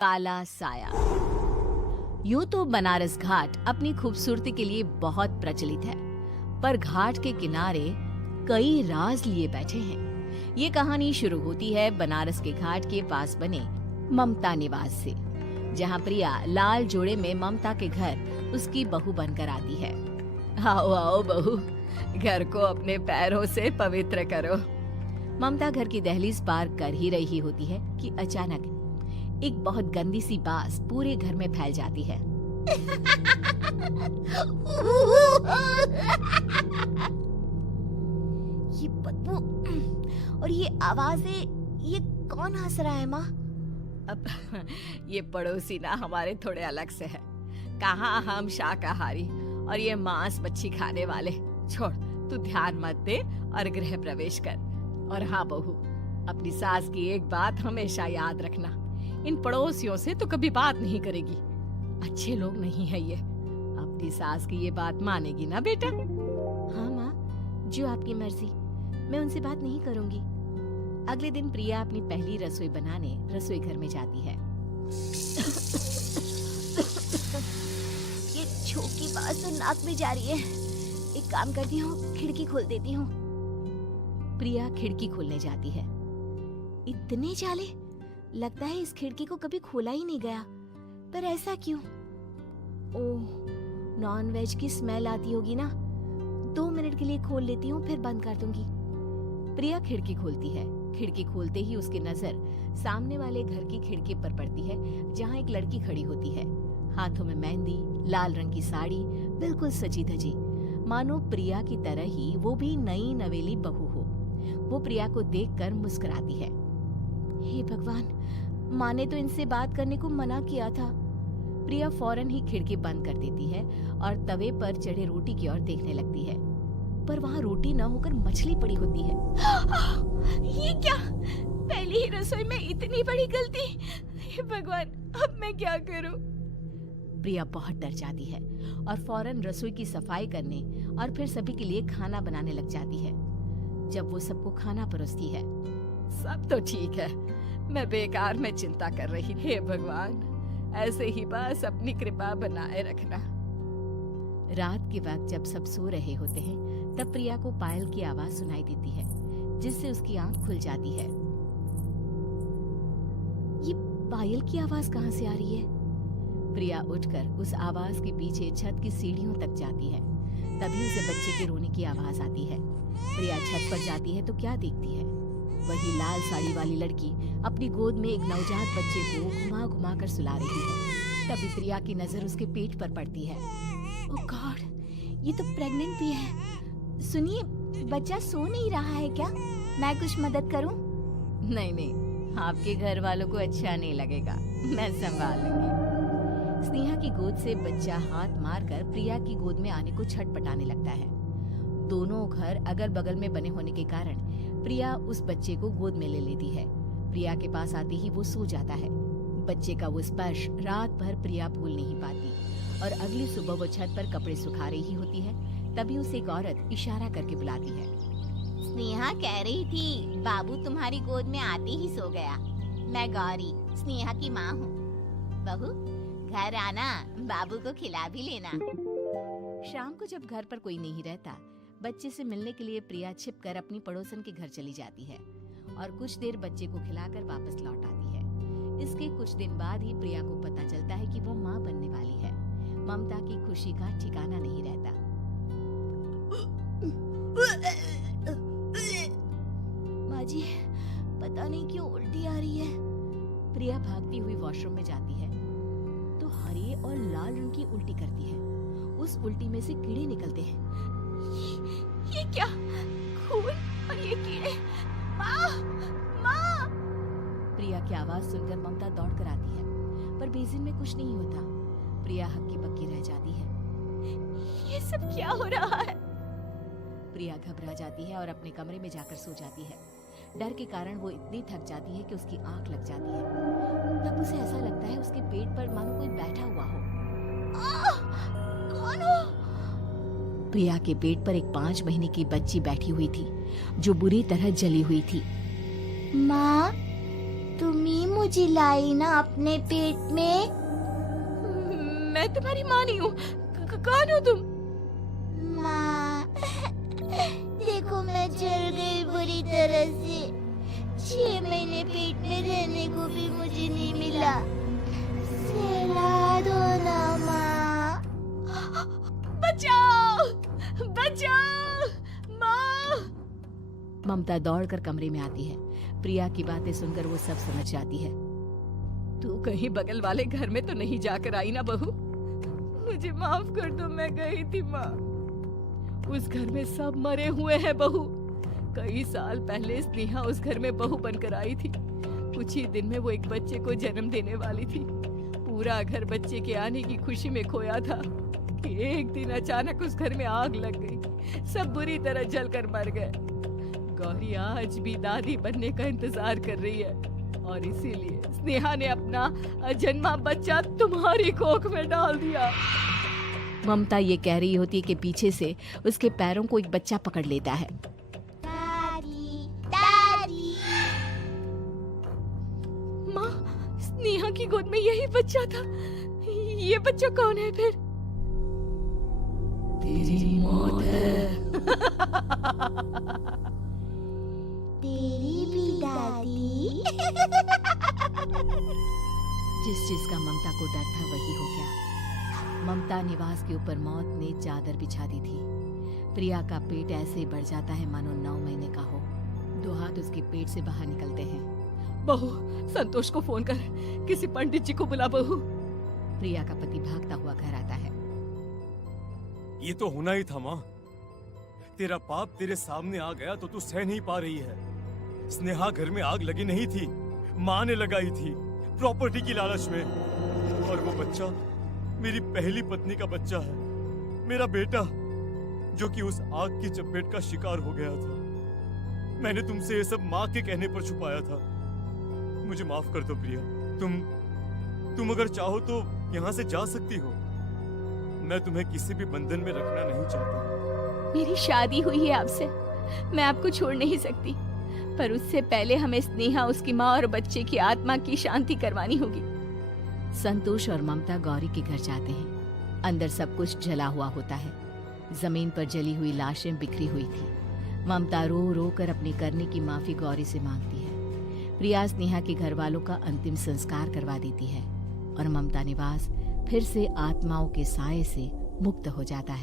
काला साया। यूं तो बनारस घाट अपनी खूबसूरती के लिए बहुत प्रचलित है, पर घाट के किनारे कई राज लिए बैठे हैं। ये कहानी शुरू होती है बनारस के घाट के पास बने ममता निवास से, जहाँ प्रिया लाल जोड़े में ममता के घर उसकी बहू बनकर आती है। आओ आओ बहू, घर को अपने पैरों से पवित्र करो। ममता घर की दहलीज पार कर ही रही होती है कि अचानक एक बहुत गंदी सी बास पूरे घर में फैल जाती है। ये बदबू और ये आवाजें, ये कौन हंस रहा है माँ? अब ये पड़ोसी ना हमारे थोड़े अलग से है। कहाँ हम शाकाहारी और ये मांस मच्छी खाने वाले। छोड़, तू ध्यान मत दे और गृह प्रवेश कर। और हाँ बहू, अपनी सास की एक बात हमेशा याद रखना, इन पड़ोसियों से तो कभी बात नहीं करेगी। अच्छे लोग नहीं है ये। अपनी सास की ये बात मानेगी ना बेटा? हाँ माँ, जो आपकी मर्जी, मैं उनसे बात नहीं करूंगी। अगले दिन प्रिया अपनी पहली रसोई बनाने रसोई घर में जाती है। ये छोकी बात तो नाक में जा रही है। एक काम करती हूँ, खिड़की खोल देती हूँ। प्रिया खिड़की खोलने जाती है। इतने जाले, लगता है इस खिड़की को कभी खोला ही नहीं गया। पर ऐसा क्यों? ओह, नॉन वेज की स्मेल आती होगी ना। 2 मिनट के लिए खोल लेती हूँ, फिर बंद कर दूंगी। प्रिया खिड़की खोलती है। खिड़की खोलते ही उसकी नजर सामने वाले घर की खिड़की पर पड़ती है, जहाँ एक लड़की खड़ी होती है, हाथों में मेहंदी, लाल रंग की साड़ी, बिल्कुल सजी धजी, मानो प्रिया की तरह ही वो भी नई नवेली बहू हो। वो प्रिया को देखकर मुस्कुराती है। हे भगवान, माँ ने तो इनसे बात करने को मना किया था। प्रिया फौरन ही खिड़की बंद कर देती है और तवे पर चढ़े रोटी की ओर देखने लगती है, पर वहाँ रोटी न होकर मछली पड़ी होती है। ये क्या? पहली ही रसोई में इतनी बड़ी गलती। हे भगवान, अब मैं क्या करूं? प्रिया बहुत डर जाती है और फौरन रसोई की सफाई करने और फिर सभी के लिए खाना बनाने लग जाती है। जब वो सबको खाना परोसती है, सब तो ठीक है, मैं बेकार में चिंता कर रही। हे भगवान, ऐसे ही बस अपनी कृपा बनाए रखना। रात के वक्त जब सब सो रहे होते हैं, तब प्रिया को पायल की आवाज सुनाई देती है, जिससे उसकी आंख खुल जाती है। ये पायल की आवाज कहाँ से आ रही है? प्रिया उठकर उस आवाज के पीछे छत की सीढ़ियों तक जाती है। तभी उसे बच्चे के रोने की आवाज आती है। प्रिया छत पर जाती है तो क्या देखती है? वही लाल साड़ी वाली लड़की अपनी गोद में एक नवजात बच्चे को घुमा घुमा कर सुला रही है। तभी प्रिया की नजर उसके पेट पर पड़ती है। ओह गॉड, ये तो प्रेग्नेंट भी है। सुनिए, बच्चा सो नहीं रहा है क्या? मैं कुछ मदद करूं? नहीं नहीं, आपके घर वालों को अच्छा नहीं लगेगा, मैं संभाल लूंगी। स्नेहा की गोद से बच्चा हाथ मारकर प्रिया की गोद में आने को छटपटाने लगता है। दोनों घर अगल बगल में बने होने के कारण प्रिया उस बच्चे को गोद में ले लेती है। प्रिया के पास आते ही वो सो जाता है। बच्चे का वो स्पर्श रात भर प्रिया भूल नहीं पाती और अगली सुबह वो छत पर कपड़े सुखा रही होती है। तभी उसे एक औरत इशारा करके बुलाती है। स्नेहा कह रही थी बाबू तुम्हारी गोद में आते ही सो गया। मैं गौरी, स्नेहा की माँ हूँ। बहू, घर आना, बाबू को खिला भी लेना। शाम को जब घर पर कोई नहीं रहता, बच्चे से मिलने के लिए प्रिया छिपकर अपनी पड़ोसन के घर चली जाती है और कुछ देर बच्चे को खिलाकर वापस लौट आती है। इसके कुछ दिन बाद ही प्रिया को पता चलता है कि वो माँ बनने वाली है। ममता की खुशी का ठिकाना नहीं रहता। माँ जी, पता नहीं क्यों उल्टी आ रही है। प्रिया भागती हुई वॉशरूम में जाती है तो हरे और लाल रंग की उल्टी करती है। उस उल्टी में से कीड़े निकलते हैं। ये क्या? खून और ये कीड़े! माँ! माँ! प्रिया की आवाज सुनकर ममता दौड़ कर आती है, पर बेसिन में कुछ नहीं होता। प्रिया हक्की बक्की रह जाती है। ये सब क्या हो रहा है? प्रिया घबरा जाती है और अपने कमरे में जाकर सो जाती है। डर के कारण वो इतनी थक जाती है कि उसकी आंख लग जाती है। तब उसे ऐसा लगता है उसके पेट पर मानो कोई बैठा हुआ हो। कौन हो? प्रिया के पेट पर एक 5 महीने की बच्ची बैठी हुई थी, जो बुरी तरह जली हुई थी। माँ, तुम ही मुझे लाई ना अपने पेट में। मैं तुम्हारी माँ नहीं हूँ। कौन हो तुम? माँ, देखो मैं जल गई बुरी तरह से। 6 महीने पेट में रहने को भी मुझे नहीं मिला। सहला दो ना माँ। बचाओ, बचाओ, माँ। ममता दौड़कर कमरे में आती है। प्रिया की बातें सुनकर वो सब समझ जाती है। तू कहीं बगल वाले घर में तो नहीं जाकर आई ना बहू? मुझे माफ कर दो, मैं गई थी माँ। उस घर में सब मरे हुए हैं बहू। कई साल पहले स्नेहा उस घर में बहू बनकर आई थी। कुछ ही दिन में वो एक बच्चे को जन्म देने वाली थी। पूरा घर बच्चे के आने की खुशी में खोया था कि एक दिन अचानक उस घर में आग लग गई। सब बुरी तरह जलकर मर गए। गौरी आज भी दादी बनने का इंतजार कर रही है और इसीलिए स्नेहा ने अपना अजन्मा बच्चा तुम्हारी कोख में डाल दिया। ममता ये कह रही होती है कि पीछे से उसके पैरों को एक बच्चा पकड़ लेता है। दादी, दादी। माँ, स्नेहा की गोद में यही बच्चा था। ये बच्चा कौन है फिर? तेरी मौत है। तेरी भी दादी। जिस चीज का ममता को डर था वही हो गया। ममता निवास के ऊपर मौत ने चादर बिछा दी थी। प्रिया का पेट ऐसे बढ़ जाता है मानो 9 महीने का हो। 2 हाथ उसके पेट से बाहर निकलते हैं। बहू, संतोष को फोन कर, किसी पंडित जी को बुला बहू। प्रिया का पति भागता हुआ घर आता है। ये तो होना ही था माँ। तेरा पाप तेरे सामने आ गया तो तू सह नहीं पा रही है। स्नेहा घर में आग लगी नहीं थी, माँ ने लगाई थी प्रॉपर्टी की लालच में। और वो बच्चा मेरी पहली पत्नी का बच्चा है, मेरा बेटा, जो कि उस आग की चपेट का शिकार हो गया था। मैंने तुमसे ये सब माँ के कहने पर छुपाया था। मुझे माफ कर दो प्रिया। तुम अगर चाहो तो यहाँ से जा सकती हो। मैं तुम्हें किसी भी बंधन में रखना नहीं चाहता। मेरी शादी हुई है आपसे, मैं आपको छोड़ नहीं सकती, पर उससे पहले हमें स्नेहा, उसकी माँ और बच्चे की आत्मा की शांति करवानी होगी। संतोष और ममता गौरी के घर जाते हैं। अंदर सब कुछ जला हुआ होता है। जमीन पर जली हुई लाशें बिखरी हुई थी। ममता रो रो कर अपने करने की माफी गौरी से मांगती है। प्रिया स्नेहा के घर वालों का अंतिम संस्कार करवा देती है और ममता निवास फिर से आत्माओं के साए से मुक्त हो जाता है।